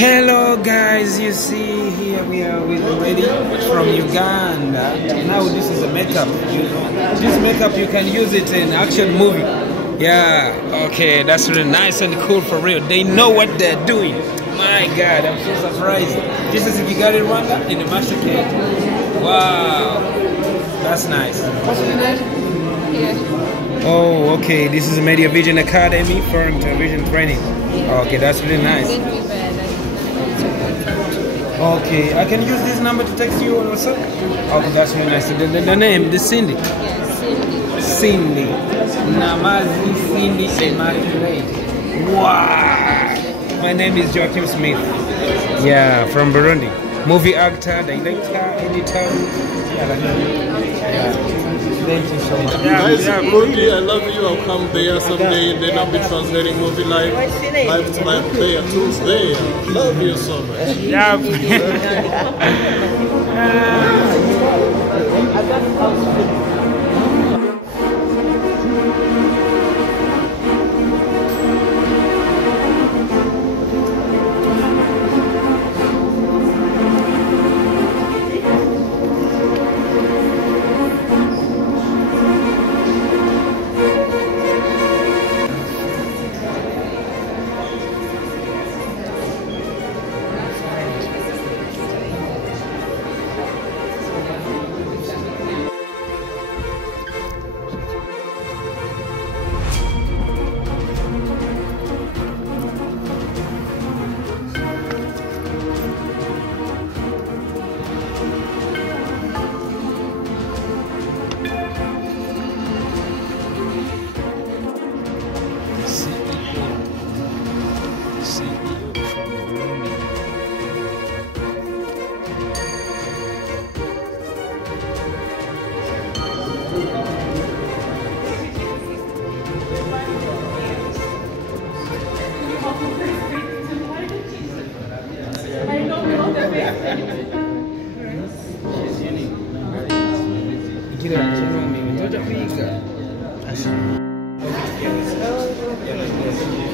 Hello guys, you see here we are with Muri from Uganda. Now this is a makeup. This makeup you can use it in action movie. Yeah, okay, that's really nice and cool for real. They know what they're doing. My God, I'm so surprised. This is Kigali, Rwanda in the Masharket. Wow, that's nice. What's your name? Oh, okay, this is Media Vision Academy for television training. Okay, that's really nice. Okay, I can use this number to text you on WhatsApp? Okay, that's really nice. The name, the Cindy? Yes, Cindy. Cindy. Namazi Cindy Immaculate. Wow! My name is Joachim Smith. Yeah, from Burundi. Movie actor, director, editor. Yeah. Thank you so much. Guys, Burundi, I love you. I'll come there someday and then I'll be translating movie live to live there Tuesday. I love you so much. Yeah.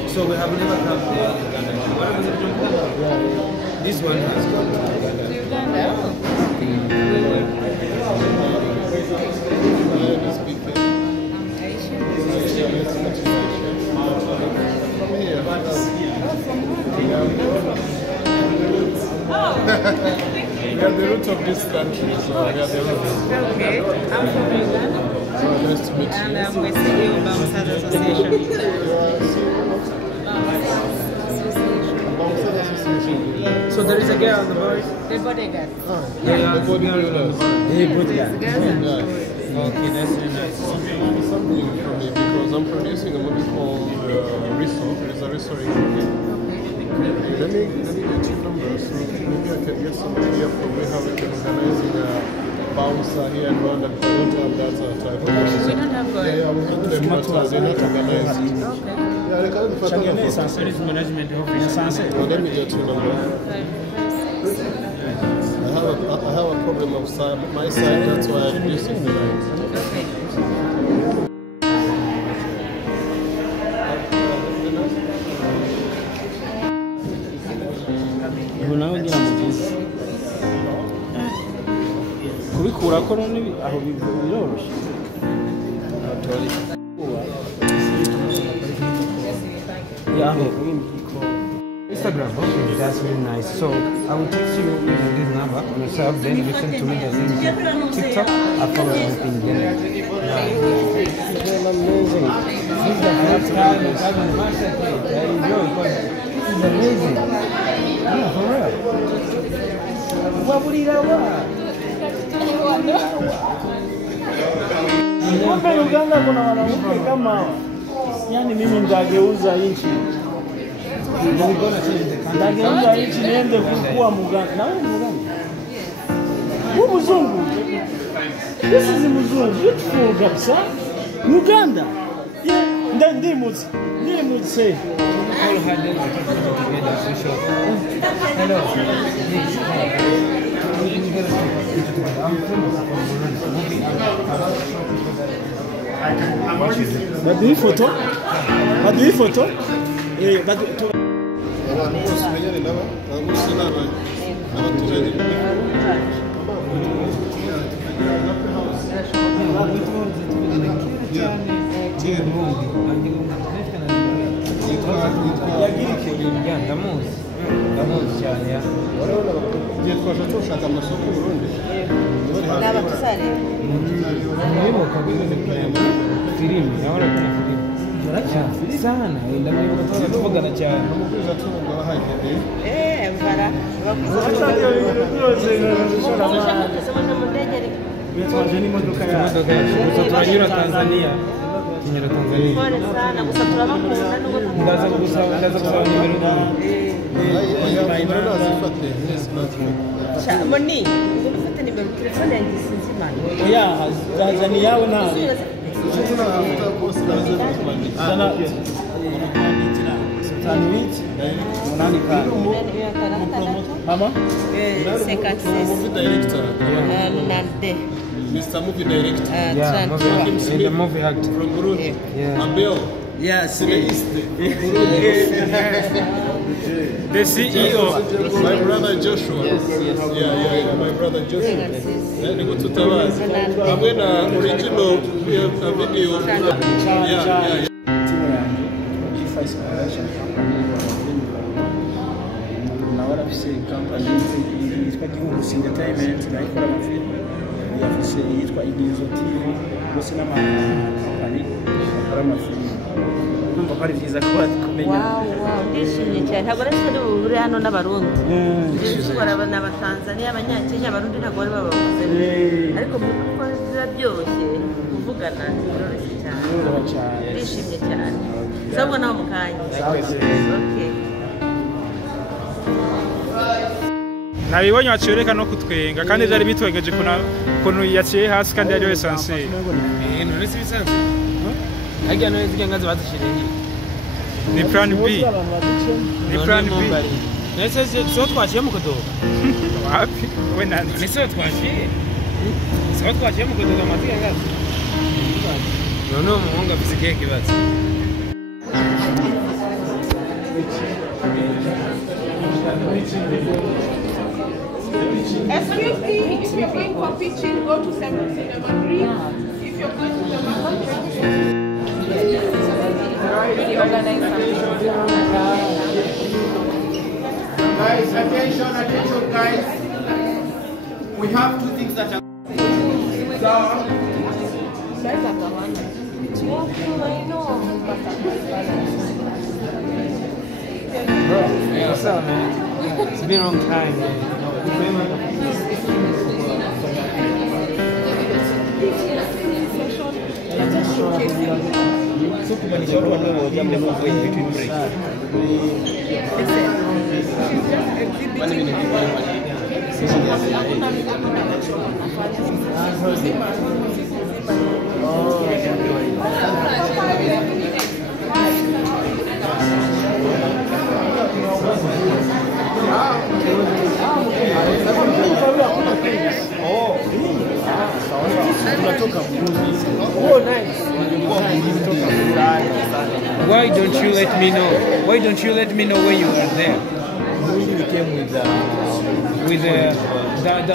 So we have never come there. This one has gone to Uganda. We are the root of this country, so we are the root. Okay, I'm from Uganda. So nice to meet you. And I'm with CEO of Bamenye Association. So there is a girl on the board? The bodyguard. Yeah, The bodybuilders. Hey, bodyguard. Okay, that's really nice. Something from me because I'm producing a movie called Riso. It's a restoring movie. Let me get your number so maybe I can get some idea from me how we can organize a bouncer here in Rwanda because we don't have that type of We don't have Yeah, we have them, but they're not organized. Okay. Yeah, they can't Service management office. Well, let me get your number. I have a problem of my side, that's why I'm using the line. Okay. kubikura ko none aho biroroshye Instagram, okay, that's really nice. So I will text you this number on yourself, then you send to me the link to TikTok. I follow everything there. It's amazing. This is the first time I'm having Masharket. I enjoy because this is amazing. Yeah, for real. What would you Hapa Uganda kuna wanawake kama hawa. Yaani mimi ndageuza nchi. Ndageuza nchi niende kukua Muganda. Na wewe Muganda? Huyu mzungu. This is mzungu. Beautiful kabisa. Uganda. Yeah, ndimutse. Ndimutse. all had them together for sure. Hello. Badi photo? Badi photo? Eh, badi abantu bose menyane nabo bose n'abaturage ndamuzi cyane ya igihe twaje tushaka amasoko mu Burundi nibuka filime naona kuna filime sana ndabona tuvugana cyane n'umukuza tuvuga bahageze mvara twaje n'imodoka yacu gusa turanyura Tanzania pole sana gusa turabakunda nubwo ndaza gusaba nimero Moni ngomba ufate nimero telefone yanjye sinzi imana oya hazani yawe nawe sana sandwich munani kane mama movie director nande Mr. Movie Director the movie actor from Burundi Yeah. Abel yes the CEO my brother Joshua yeah my brother Joshua niko tutabaza hamwe na original video yeah nawe afise company yitwa Gihugu Entertainment ikora amafilm yafise yitwa Igizo TV bose n'amakompani akora amafilm numva ko ari byiza ko kumenya wow ndishimye cyane ntabwo ari turi buri hano n'abarundi ndishobora n'abatanzania abanyakenya abarundi ntabwo bari babavuze ariko muri kuko byoroshye kuvugana biroroshye cyane ndishimye cyane sabwo naho mukanya okay nabibonye bacereka no kutwenga kandi byari bitwengeje kuntu yaciye hasi kandi yari wese anseye none si bisanzwe ajya no izige ngazi bazishiriye ni plan B ni plan B nese so twashiye mu kudoga wapi we nani nese twashiye so twashiye mu kudoga amati yangazi none umuhungu afise ikihe kibazo Excuse me, if you're going for pitching, go to 17 number 3. If you're going to the Guys, attention, guys. We have two things that are. Bro, what's up, man? It's been a long time, man. Why don't you let me know? Why don't you let me know when you were there? we came with the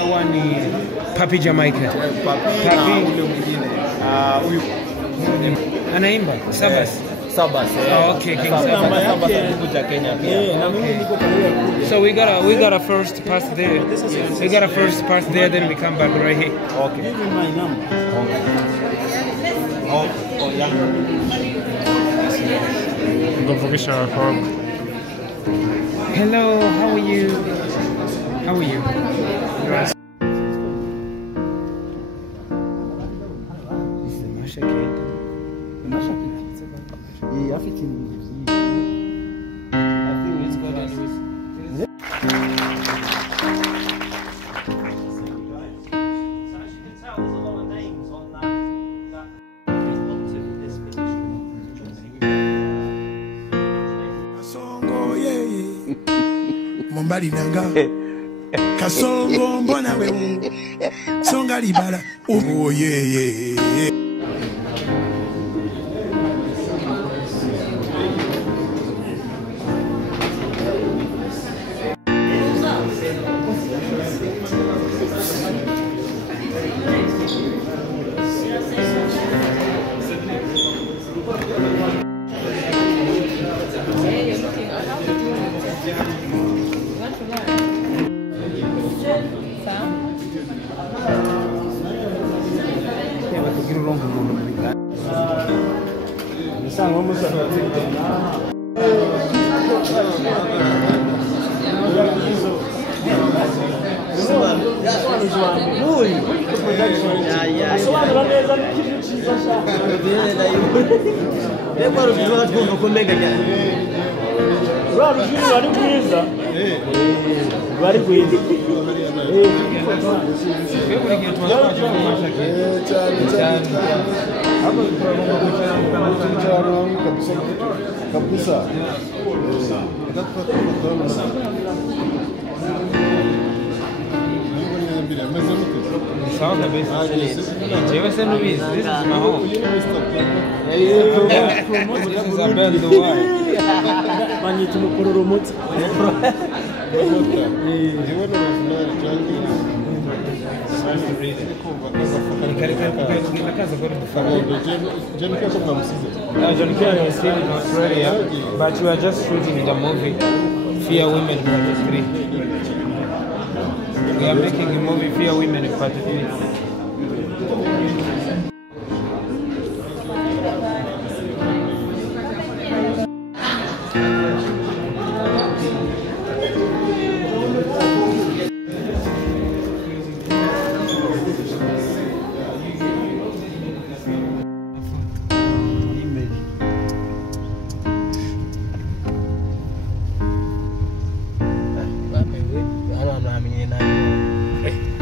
one Papi Jamaica. Papi anaimba Sabas. Oh, okay, King Sabas. So we gotta first pass there. We gotta first pass there, then we come back right here. okay give me my number Hello, how are you? How are you? This is Masharket. yeah African I think it's good anyways. Mombali nanga kasongo mbona we songa libala oh yeah usanga umusaruro asobanura neza n'ikintu cyiza ashaka rero urubyiruko twumva ko mbega rwa rubyiruko rwari rwiza rwari rwiza buri gihe tuba twaje mu Masharket cyane ahubwo turagomba kwicara kabisa sawa kabisa jewe se nubizi this is my home this is a band the way banyita umukororomotsi but we are just shooting the movie Fear Women Part 3. We are making a movie Fear Women Part 3.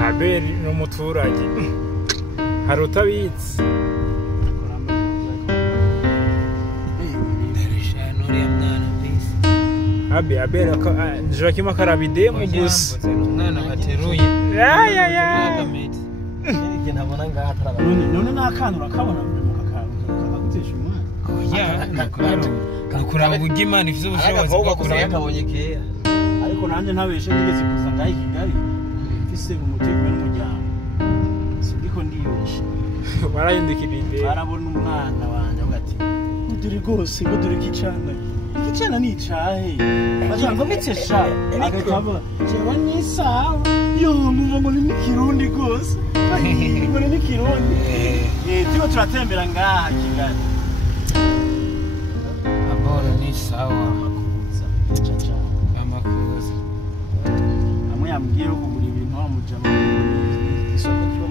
Abel ni umuturage hari utabizi Abel njira kima karabide mu gusa umwana bateruye none nakanura kabona mu kakagutesha umwana kuraba uburyo Imana ifite ubushobozi bwo kureba ariko nanjye ntabeshe nigeze kuza ngaho i Kigali mfise umutima n'umuryango sindiko ndiyoshe barayindikirinde barabona umwana wanje ugati uduri rwose ngo duri kicana ni icahe bajanga mitse sha agakaba jewe ni sawa yo ngo ni Kirundi rwose ngo ni Kirundi tiyo turatembera ngaha Kigali aboro ni sawa amakuza amwe yambwiye ko buri bintu wamujama isoko cyo